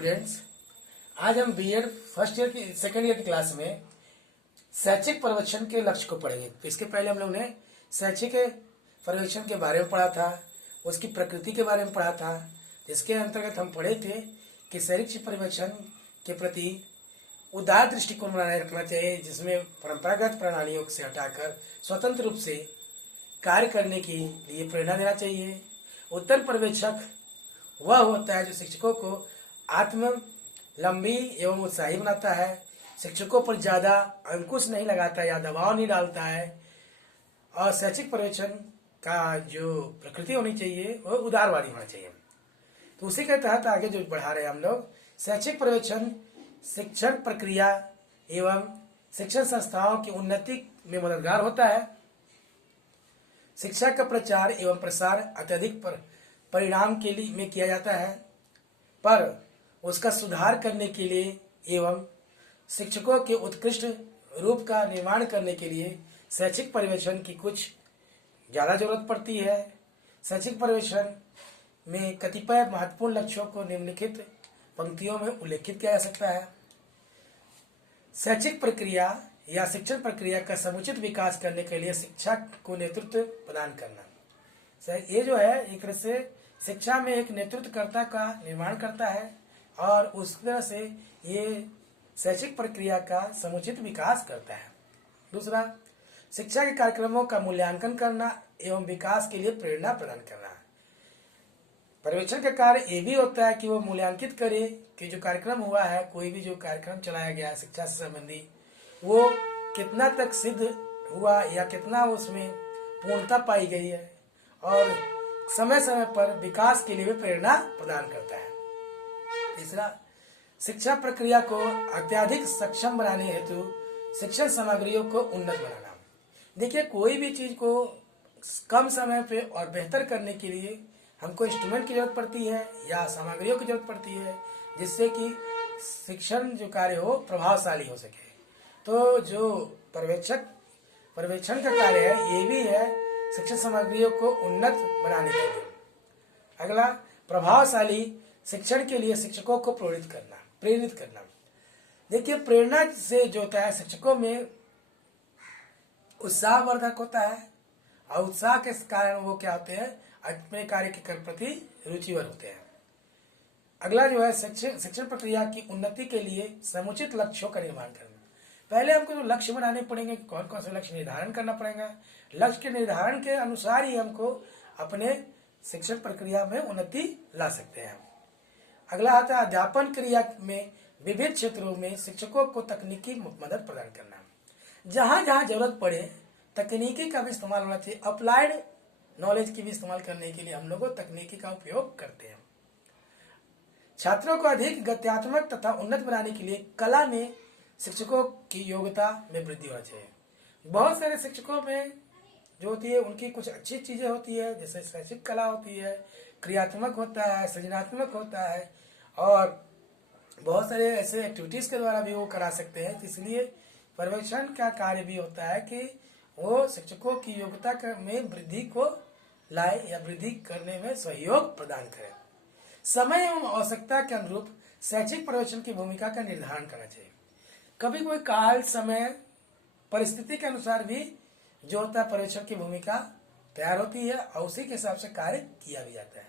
Students, आज हम BEd first year की सेकेंड ईयर की क्लास में शैक्षिक पर्यवेक्षण के लक्ष्य को पढ़ेंगे। तो इसके पहले हम लोगों ने शैक्षिक पर्यवेक्षण के बारे में पढ़ा था, उसकी प्रकृति के बारे में पढ़ा था, जिसके अंतर्गत हम पढ़े थे कि शैक्षिक पर्यवेक्षण के प्रति उदार दृष्टिकोण बनाए रखना चाहिए, जिसमें परंपरागत प्रणालियों से हटाकर स्वतंत्र रूप से कार्य करने के लिए प्रेरणा देना चाहिए। उत्तर पर्यवेक्षक वह होता है जो शिक्षकों को आत्मलंबी एवं उत्साही बनाता है, शिक्षकों पर ज़्यादा अंकुश नहीं लगाता या दबाव नहीं डालता है, और शैक्षिक पर्यवेक्षण का जो प्रकृति होनी चाहिए वह उदारवादी होना चाहिए। तो उसी के तहत आगे जो बढ़ा रहे हैं हम लोग, शैक्षिक पर्यवेक्षण शिक्षण प्रक्रिया एवं शिक्षण संस्थाओं की उन्नति में मददगार होता है। शिक्षा का प्रचार एवं प्रसार अत्यधिक परिणाम के लिए में किया जाता है, पर उसका सुधार करने के लिए एवं शिक्षकों के उत्कृष्ट रूप का निर्माण करने के लिए शैक्षिक पर्यवेक्षण की कुछ ज़्यादा जरूरत पड़ती है। शैक्षिक पर्यवेक्षण में कतिपय महत्वपूर्ण लक्ष्यों को निम्नलिखित पंक्तियों में उल्लेखित किया जा सकता है। शैक्षिक प्रक्रिया या शिक्षण प्रक्रिया का समुचित विकास करने के लिए शिक्षा को नेतृत्व प्रदान करना। ये जो है एक तरह से शिक्षा में एक नेतृत्वकर्ता का निर्माण करता है और उस तरह से ये शैक्षिक प्रक्रिया का समुचित विकास करता है। दूसरा, शिक्षा के कार्यक्रमों का मूल्यांकन करना एवं विकास के लिए प्रेरणा प्रदान करना। पर्यवेक्षण का कार्य ये भी होता है कि वो मूल्यांकित करे कि जो कार्यक्रम हुआ है, कोई भी जो कार्यक्रम चलाया गया है शिक्षा से संबंधी, वो कितना तक सिद्ध हुआ या कितना उसमें पूर्णता पाई गई है, और समय समय पर विकास के लिए भी प्रेरणा प्रदान करता है। तीसरा, शिक्षा प्रक्रिया को अत्यधिक सक्षम बनाने हेतु शिक्षण सामग्रियों को उन्नत बनाना। देखिए, कोई भी चीज को कम समय पे और बेहतर करने के लिए हमको इंस्ट्रूमेंट की जरूरत पड़ती है या सामग्रियों की जरूरत पड़ती है, जिससे कि शिक्षण जो कार्य हो प्रभावशाली हो सके। तो जो पर्यवेक्षण का कार्य है ये भी है शिक्षण सामग्रियों को उन्नत बनाने के लिए। अगला, प्रभावशाली शिक्षण के लिए शिक्षकों को प्रेरित करना। देखिए, प्रेरणा से जो होता है शिक्षकों में उत्साहवर्धक होता है, और उत्साह के कारण वो क्या होते हैं, अपने कार्य के प्रति रुचिवर होते हैं। अगला जो है शिक्षण प्रक्रिया की उन्नति के लिए समुचित लक्ष्यों का निर्माण करना। पहले हमको जो लक्ष्य बनाने पड़ेंगे, कौन कौन से लक्ष्य निर्धारण करना पड़ेगा, लक्ष्य के निर्धारण के अनुसार ही हमको अपने शिक्षण प्रक्रिया में उन्नति ला सकते हैं। अगला आता है अध्यापन क्रिया में विभिन्न क्षेत्रों में शिक्षकों को तकनीकी मदद प्रदान करना। जहां जहां जरूरत पड़े तकनीकी का भी इस्तेमाल होना चाहिए। अप्लाइड नॉलेज की भी इस्तेमाल करने के लिए हम लोग तकनीकी का उपयोग करते हैं। छात्रों को अधिक गत्यात्मक तथा उन्नत बनाने के लिए कला में शिक्षकों की योग्यता में वृद्धि होना चाहिए। बहुत सारे शिक्षकों में जो होती है उनकी कुछ अच्छी चीजें होती है, जैसे शैक्षिक कला होती है, क्रियात्मक होता है, सृजनात्मक होता है, और बहुत सारे ऐसे एक्टिविटीज के द्वारा भी वो करा सकते हैं। इसलिए पर्यवेक्षण का कार्य भी होता है कि वो शिक्षकों की योग्यता में वृद्धि को लाए या वृद्धि करने में सहयोग प्रदान करे। समय एवं आवश्यकता के अनुरूप शैक्षिक पर्यवेक्षण की भूमिका का निर्धारण करना चाहिए। कभी कोई काल, समय, परिस्थिति के अनुसार भी जो होता है पर्यवेक्षण की भूमिका तैयार होती है, और उसी के हिसाब से कार्य किया भी जाता है।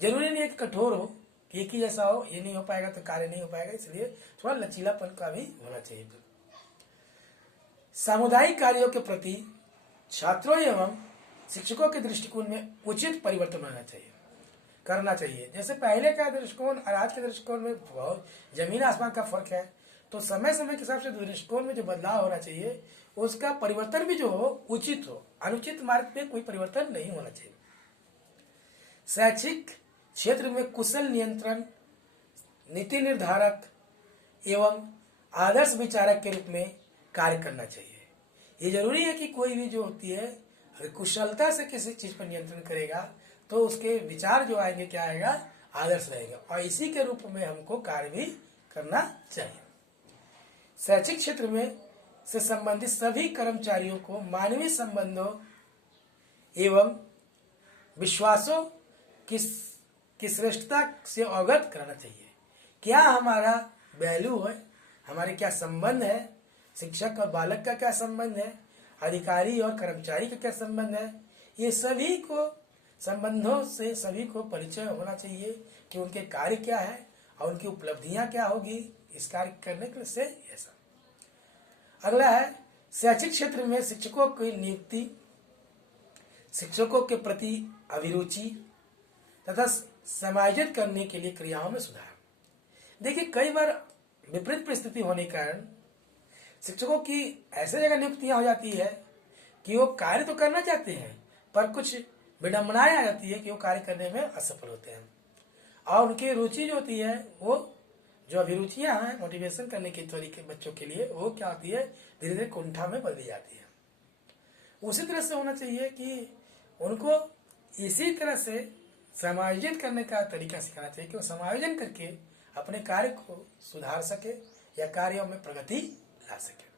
जरूरी नहीं है कि कठोर हो, कि एक ही जैसा हो, ये नहीं हो पाएगा तो कार्य नहीं हो पाएगा, इसलिए थोड़ा लचीलापन का भी होना चाहिए। सामुदायिक कार्यों के प्रति छात्रों एवं शिक्षकों के दृष्टिकोण में उचित परिवर्तन करना चाहिए। जैसे पहले का दृष्टिकोण और आज के दृष्टिकोण में बहुत जमीन आसमान का फर्क है, तो समय समय के हिसाब से दृष्टिकोण में जो बदलाव होना चाहिए उसका परिवर्तन भी जो हो उचित हो। अनुचित मार्ग पे कोई परिवर्तन नहीं होना चाहिए। शैक्षिक क्षेत्र में कुशल नियंत्रण, नीति निर्धारक एवं आदर्श विचारक के रूप में कार्य करना चाहिए। ये जरूरी है कि कोई भी जो होती है अगर कुशलता से किसी चीज पर नियंत्रण करेगा तो उसके विचार जो आएंगे क्या आएगा, आदर्श रहेगा, और इसी के रूप में हमको कार्य भी करना चाहिए। शैक्षिक क्षेत्र में से संबंधित सभी कर्मचारियों को मानवीय संबंधों एवं विश्वासों की श्रेष्ठता से अवगत कराना चाहिए। क्या हमारा वैल्यू है, हमारे क्या संबंध है, शिक्षक और बालक का क्या संबंध है, अधिकारी और कर्मचारी का क्या संबंध है, ये सभी को संबंधों से सभी को परिचय होना चाहिए कि उनके कार्य क्या है और उनकी उपलब्धियां क्या होगी इस कार्य करने के से ऐसा। अगला है शैक्षिक क्षेत्र में शिक्षकों की नियुक्ति, शिक्षकों के प्रति अभिरुचि तथा समायोजित करने के लिए क्रियाओं में सुधार। देखिए, कई बार विपरीत परिस्थिति होने के कारण शिक्षकों की ऐसे जगह नियुक्तियां हो जाती है कि वो कार्य तो करना चाहते हैं पर कुछ विडंबनाएं आ जाती है कि वो कार्य करने में असफल होते हैं और उनकी रुचि जो होती है, वो जो अभिरुचियां हैं मोटिवेशन करने के तरीके बच्चों के लिए, वो क्या होती है, धीरे धीरे कुंठा में बदली जाती है। उसी तरह से होना चाहिए कि उनको इसी तरह से समायोजित करने का तरीका सिखाना चाहिए कि वो समायोजन करके अपने कार्य को सुधार सके या कार्यों में प्रगति ला सके।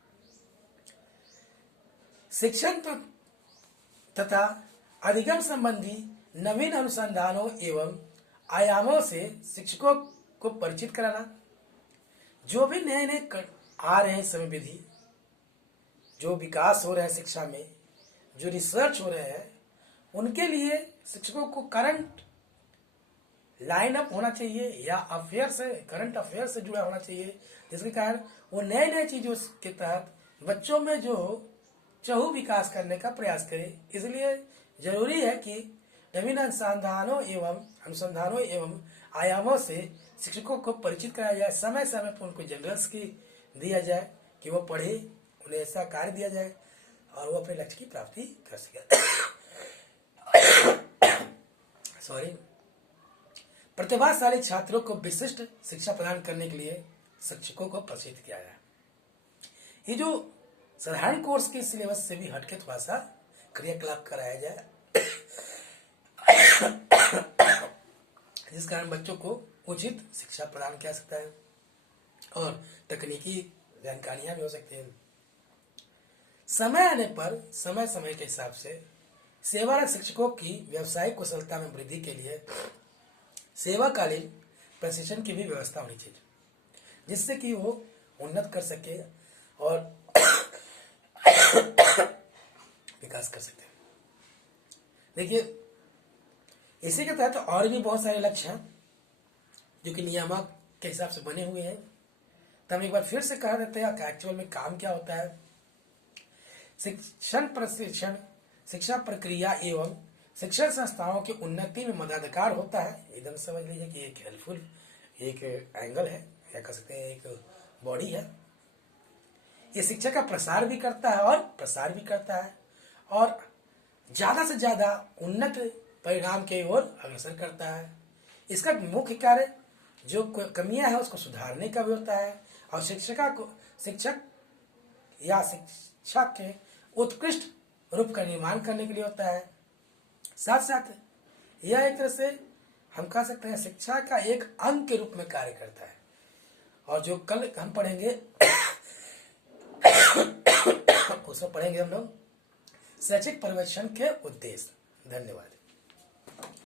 शिक्षण तथा अधिगम संबंधी नवीन अनुसंधानों एवं आयामों से शिक्षकों को परिचित कराना। जो भी नए नए आ रहे हैं समय विधि, जो विकास हो रहा है शिक्षा में, जो रिसर्च हो रहे हैं, उनके लिए शिक्षकों को करंट लाइन अप होना चाहिए या अफेयर से, करंट अफेयर से जुड़ा होना चाहिए, जिसके कारण वो नए नए चीजों के तहत बच्चों में जो चहु विकास करने का प्रयास करें। इसलिए जरूरी है कि नवीन अनुसंधानों एवं आयामों से शिक्षकों को परिचित कराया जाए, समय समय पर उनको जनरल्स की दिया जाए कि वो पढ़े, उन्हें ऐसा कार्य दिया जाए और वो अपने लक्ष्य की प्राप्ति कर सके। सॉरी। प्रतिभाशाली छात्रों को विशिष्ट शिक्षा प्रदान करने के लिए शिक्षकों को प्रशिक्षित किया जाए। ये जो साधारण कोर्स के सिलेबस से भी हटके थोड़ा सा क्रियाकलाप कराया जाए, जिस कारण बच्चों को उचित शिक्षा प्रदान किया सकता है और तकनीकी जानकारियां भी हो सकती हैं। समय आने पर समय समय के हिसाब से सेवारत शिक्षकों की व्यावसायिक कुशलता में वृद्धि के लिए सेवाकालीन प्रशिक्षण की भी व्यवस्था होनी चाहिए, जिससे कि वो उन्नत कर सके और विकास कर सकते हैं। देखिए, इसी के तहत और भी बहुत सारे लक्ष्य हैं जो कि नियामक के हिसाब से बने हुए हैं। तो हम एक बार फिर से कह देते हैं कि एक्चुअल में काम क्या होता है। शिक्षण प्रशिक्षण शिक्षा प्रक्रिया एवं शिक्षण संस्थाओं की उन्नति में मददगार होता है। एकदम समझ लीजिए कि एक हेल्पफुल एक एंगल है, या कह सकते हैं एक बॉडी है। ये शिक्षा का प्रसार भी करता है और प्रसार भी करता है और ज्यादा से ज्यादा उन्नत परिणाम की ओर अग्रसर करता है। इसका मुख्य कार्य जो कमियां हैं उसको सुधारने का भी होता है और शिक्षक या शिक्षा के उत्कृष्ट रूप का निर्माण करने के लिए होता है। साथ साथ यह एक तरह से हम कह सकते हैं शिक्षा का एक अंग के रूप में कार्य करता है। और जो कल हम पढ़ेंगे उसमें पढ़ेंगे हम लोग शैक्षिक पर्यवेक्षण के उद्देश्य। धन्यवाद।